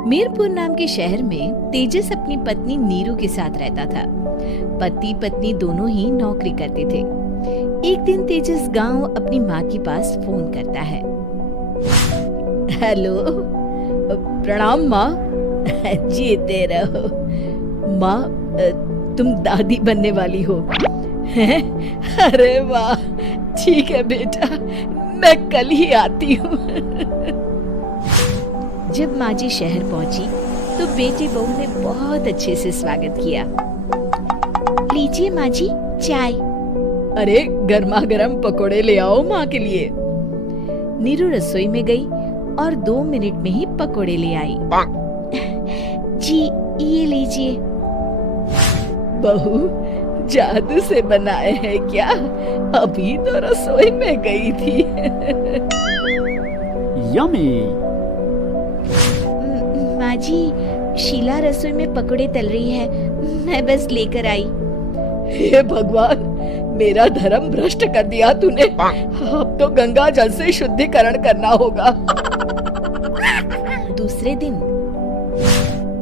मीरपुर नाम के शहर में तेजस अपनी पत्नी नीरू के साथ रहता था। पति पत्नी दोनों ही नौकरी करते थे। एक दिन तेजस गांव अपनी माँ के पास फोन करता है। हेलो, प्रणाम माँ। जीते रहो माँ, तुम दादी बनने वाली हो। अरे वाह, ठीक है बेटा, मैं कल ही आती हूँ। जब माँ जी शहर पहुंची तो बेटे बहू ने बहुत अच्छे से स्वागत किया। लीजिए माँ जी चाय। अरे गर्मा गर्म पकोड़े ले आओ माँ के लिए। नीरू रसोई में गई और 2 मिनट में ही पकोड़े ले आई। जी ये लीजिए। बहू जादू से बनाए हैं क्या? अभी तो रसोई में गई थी। यम्मी। माँ जी, शीला रसोई में पकोड़े तल रही है, मैं बस लेकर आई। हे भगवान, मेरा धर्म भ्रष्ट कर दिया तूने। अब तो गंगा जल से शुद्धिकरण करना होगा। दूसरे दिन,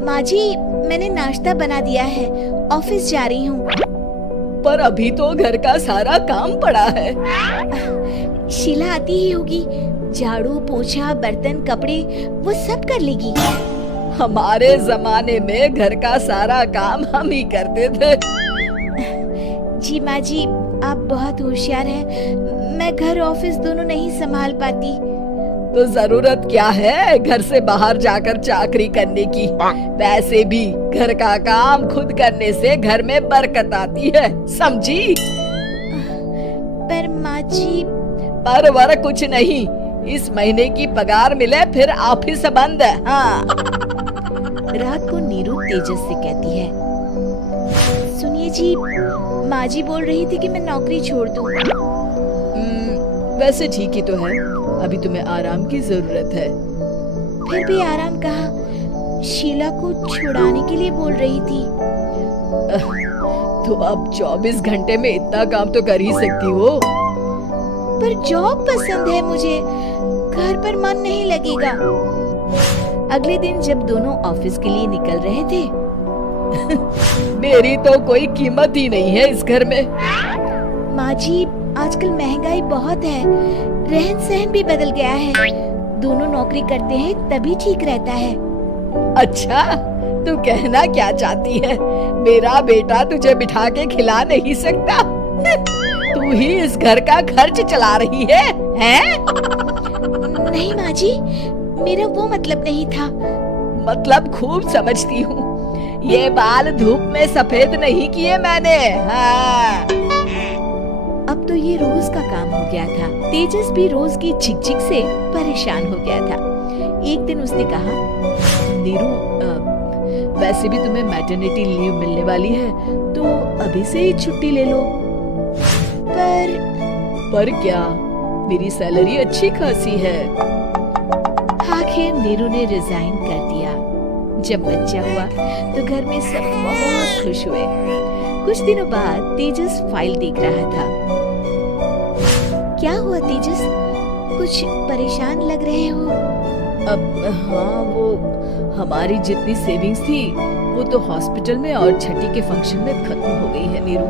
माँ जी मैंने नाश्ता बना दिया है, ऑफिस जा रही हूँ। पर अभी तो घर का सारा काम पड़ा है। शीला आती ही होगी, झाड़ू पोछा बर्तन कपड़े वो सब कर लेगी। हमारे जमाने में घर का सारा काम हम ही करते थे। जी माँ जी, आप बहुत होशियार हैं, मैं घर ऑफिस दोनों नहीं संभाल पाती। तो जरूरत क्या है घर से बाहर जाकर चाकरी करने की? वैसे भी घर का काम खुद करने से घर में बरकत आती है, समझी? पर माँ जी। पर वर कुछ नहीं, इस महीने की पगार मिले फिर ऑफिस बंद है। हाँ। रात को नीरू तेजस से कहती है, सुनिए जी, माँ जी बोल रही थी कि मैं नौकरी छोड़ दूं। वैसे ठीक ही तो है, अभी तुम्हें आराम की जरूरत है। फिर भी आराम कहाँ, शीला को छुड़ाने के लिए बोल रही थी। तो अब 24 घंटे में इतना काम तो कर ही सकती हो। पर जॉब पसंद है मुझे, घर पर मन नहीं लगेगा। अगले दिन जब दोनों ऑफिस के लिए निकल रहे थे, मेरी तो कोई कीमत ही नहीं है इस घर में। माँ जी, आजकल महंगाई बहुत है, रहन सहन भी बदल गया है। दोनों नौकरी करते हैं तभी ठीक रहता है। अच्छा, तू कहना क्या चाहती है? मेरा बेटा तुझे बिठा के खिला नहीं सकता? तू ही इस घर का खर्च चला रही है, हैं? नहीं माँ जी, मेरा वो मतलब नहीं था। मतलब खूब समझती हूँ, ये बाल धूप में सफेद नहीं किए मैंने। हाँ। अब तो ये रोज का काम हो गया था। तेजस भी रोज की झिकझिक से परेशान हो गया था। एक दिन उसने कहा, नीरू, वैसे भी तुम्हें मैटरनिटी लीव मिलने वाली है, तो अभी से ही छुट्टी ले लो। पर क्या, मेरी सैलरी अच्छी खासी है। आखिर नीरू ने रिजाइन कर दिया। जब बच्चा हुआ तो घर में सब बहुत खुश हुए। कुछ दिनों बाद तेजस फाइल देख रहा था। क्या हुआ तेजस, कुछ परेशान लग रहे हो? अब हाँ, वो हमारी जितनी सेविंग्स थी वो तो हॉस्पिटल में और छठी के फंक्शन में खत्म हो गई है नीरू।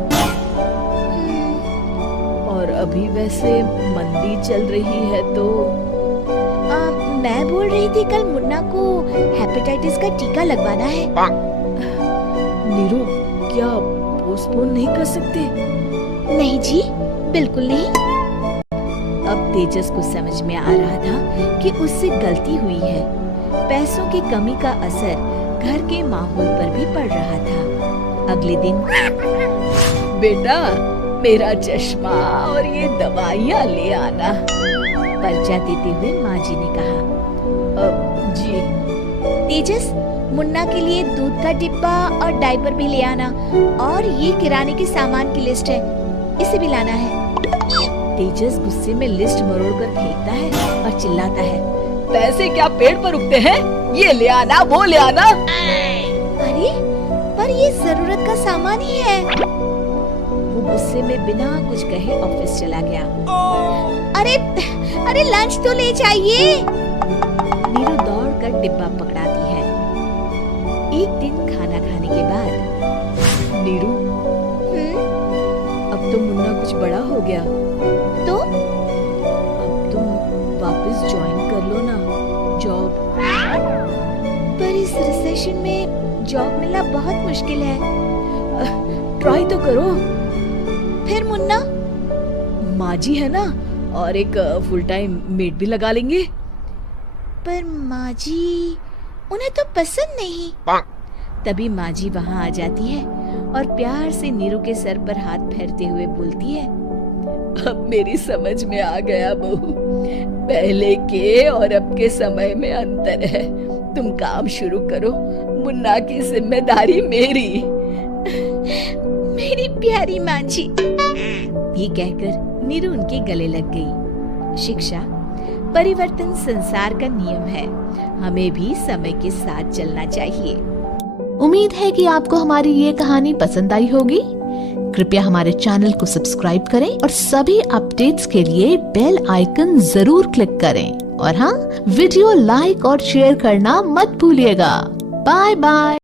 और अभी वैसे मंदी चल रही है तो मैं बोल रही थी कल मुन्ना को हेपेटाइटिस का टीका लगवाना है। नीरू, क्या पोस्टपोन नहीं कर सकते? नहीं जी, बिल्कुल नहीं। अब तेजस को समझ में आ रहा था कि उससे गलती हुई है। पैसों की कमी का असर घर के माहौल पर भी पड़ रहा था। अगले दिन, बेटा मेरा चश्मा और ये दवाइयाँ ले आना, पर्चा देते हुए माँ जी ने कहा। जी। तेजस, मुन्ना के लिए दूध का डिब्बा और डायपर भी ले आना, और ये किराने के सामान की लिस्ट है, इसे भी लाना है। तेजस गुस्से में लिस्ट मरोड़कर फेंकता है और चिल्लाता है, पैसे क्या पेड़ पर उगते हैं? ये ले आना, वो ले आना। अरे पर ये जरूरत का सामान ही है। वो गुस्से में बिना कुछ कहे ऑफिस चला गया। अरे लंच तो ले जाइए। नीरू दौड़कर डिब्बा पकड़ाती है। एक दिन खाना खाने के बाद, नीरू, अब तो मुन्ना कुछ बड़ा हो गया, तो अब तुम वापस ज्वाइन कर लो ना जॉब। पर इस रिसेशन में जॉब मिलना बहुत मुश्किल है। ट्राई तो करो। फिर मुन्ना, माँ जी है ना, और एक फुल टाइम मेड भी लगा लेंगे। पर माँ जी, उन्हें तो पसंद नहीं। तभी माँ जी वहाँ आ जाती है और प्यार से नीरू के सर पर हाथ फेरते हुए बोलती है, अब मेरी समझ में आ गया बहू, पहले के और अब के समय में अंतर है। तुम काम शुरू करो, मुन्ना की जिम्मेदारी मेरी। मेरी प्यारी माँ जी। ये कहकर नीरू उनके गले लग गई। शिक्षा, परिवर्तन संसार का नियम है, हमें भी समय के साथ चलना चाहिए। उम्मीद है कि आपको हमारी ये कहानी पसंद आई होगी। कृपया हमारे चैनल को सब्सक्राइब करें और सभी अपडेट्स के लिए बेल आइकन जरूर क्लिक करें। और हाँ, वीडियो लाइक और शेयर करना मत भूलिएगा। Bye bye.